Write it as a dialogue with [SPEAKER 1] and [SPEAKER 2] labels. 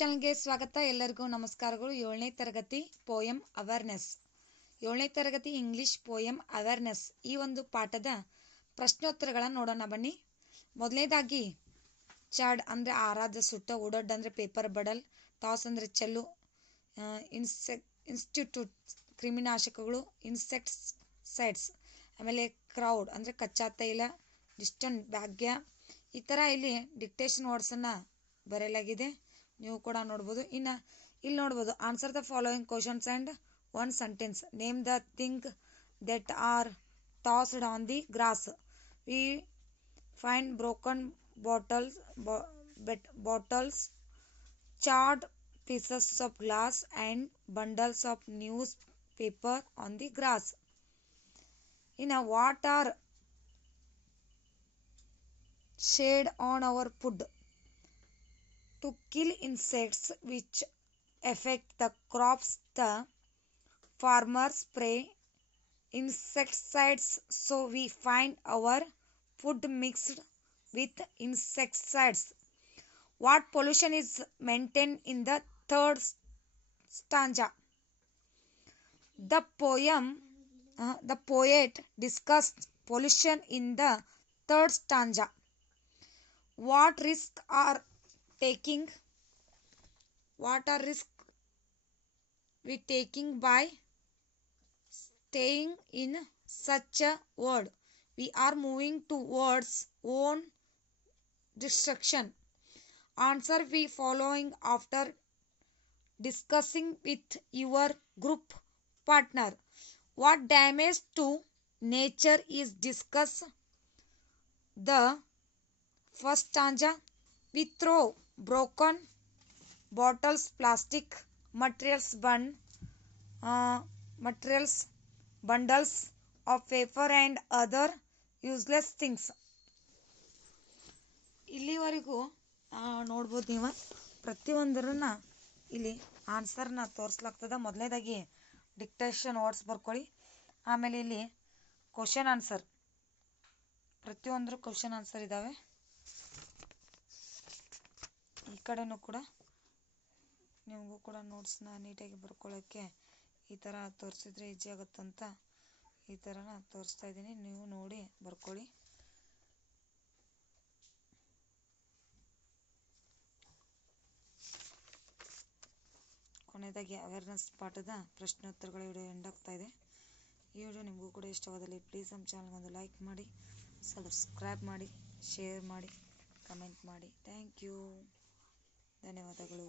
[SPEAKER 1] ಚಾನಲ್ಗೆ ಸ್ವಾಗತ. ಎಲ್ಲರಿಗೂ ನಮಸ್ಕಾರಗಳು. ಏಳನೇ ತರಗತಿ ಪೋಯಂ ಅವೇರ್ನೆಸ್. ಏಳನೇ ತರಗತಿ ಇಂಗ್ಲಿಷ್ ಪೋಯಂ ಅವೇರ್ನೆಸ್. ಈ ಒಂದು ಪಾಠದ ಪ್ರಶ್ನೋತ್ತರಗಳನ್ನು ನೋಡೋಣ ಬನ್ನಿ. ಮೊದಲನೇದಾಗಿ ಚಾಡ್ ಅಂದರೆ ಆರಾಧ, ಸುಟ್ಟ, ಉಡಡ್ ಅಂದರೆ ಪೇಪರ್, ಬಡಲ್, ಟಾಸ್ ಅಂದರೆ ಚೆಲ್ಲು ಇನ್ಸೆಕ್, ಇನ್ಸ್ಟಿಟ್ಯೂಟ್, ಕ್ರಿಮಿನಾಶಕಗಳು, ಇನ್ಸೆಕ್ಟ್ಸ್ ಸೈಡ್ಸ್ ಆಮೇಲೆ ಕ್ರೌಡ್ ಅಂದರೆ ಕಚ್ಚಾ ತೈಲ, ಡಿಸ್ಟನ್, ಭಾಗ್ಯ. ಈ ಥರ ಇಲ್ಲಿ ಡಿಕ್ಟೇಷನ್ ವರ್ಡ್ಸನ್ನು ಬರೆಯಲಾಗಿದೆ. ನೀವು ಕೂಡ ನೋಡ್ಬೋದು ಇನ್ನು ಇಲ್ಲಿ ನೋಡ್ಬೋದು answer the following questions and one sentence name the thing that are tossed on the grass we find broken bottles bet bottles charred pieces of glass and bundles of newspaper on the grass. In a what are shade on our food To kill insects which affect the crops the farmers spray insecticides so we find our food mixed with insecticides. What pollution is maintained in the third stanza? The poem uh, the poet discussed pollution in the third stanza. What risks are taking what are risk we taking by staying in such a world. We are moving towards own destruction. Answer we following after discussing with your group partner. What damage to nature is discussed the first stanza we throw broken bottles plastic materials bun uh, materials bundles of paper and other useless things. ಇಲ್ಲಿವರೆಗೂ ನೋಡ್ಬೋದು ನೀವು. ಪ್ರತಿಯೊಂದರನ್ನ ಇಲ್ಲಿ ಆನ್ಸರ್ನ ತೋರಿಸ್ಲಾಗ್ತದೆ. ಮೊದಲನೇದಾಗಿ dictation words ಬರ್ಕೊಳ್ಳಿ. ಆಮೇಲೆ ಇಲ್ಲಿ question answer ಪ್ರತಿಯೊಂದರೂ question answer ಇದ್ದಾವೆ ಈ ಕಡೆನೂ ಕೂಡ ನಿಮಗೂ ಕೂಡ ನೋಟ್ಸ್ನ ನೀಟಾಗಿ ಬರ್ಕೊಳ್ಳೋಕ್ಕೆ ಈ ಥರ ತೋರಿಸಿದ್ರೆ ಈಜಿ ಆಗುತ್ತಂತ ಈ ಥರನ ತೋರಿಸ್ತಾ ಇದ್ದೀನಿ. ನೀವು ನೋಡಿ, ಬರ್ಕೊಳ್ಳಿ. ಕೊನೆಯದಾಗಿ ಅವೇರ್ನೆಸ್ ಪಾಠದ ಪ್ರಶ್ನೋತ್ತರಗಳ ವಿಡಿಯೋ ಎಂಡ್ ಆಗ್ತಾ ಇದೆ. ಈ ವಿಡಿಯೋ ನಿಮಗೂ ಕೂಡ ಇಷ್ಟವಾದಲ್ಲಿ ಪ್ಲೀಸ್ ನಮ್ಮ ಚಾನಲ್ಗೆ ಒಂದು ಲೈಕ್ ಮಾಡಿ ಸಬ್ಸ್ಕ್ರೈಬ್ ಮಾಡಿ ಶೇರ್ ಮಾಡಿ ಕಮೆಂಟ್ ಮಾಡಿ. ಥ್ಯಾಂಕ್ ಯು ಧನ್ಯವಾದಗಳು.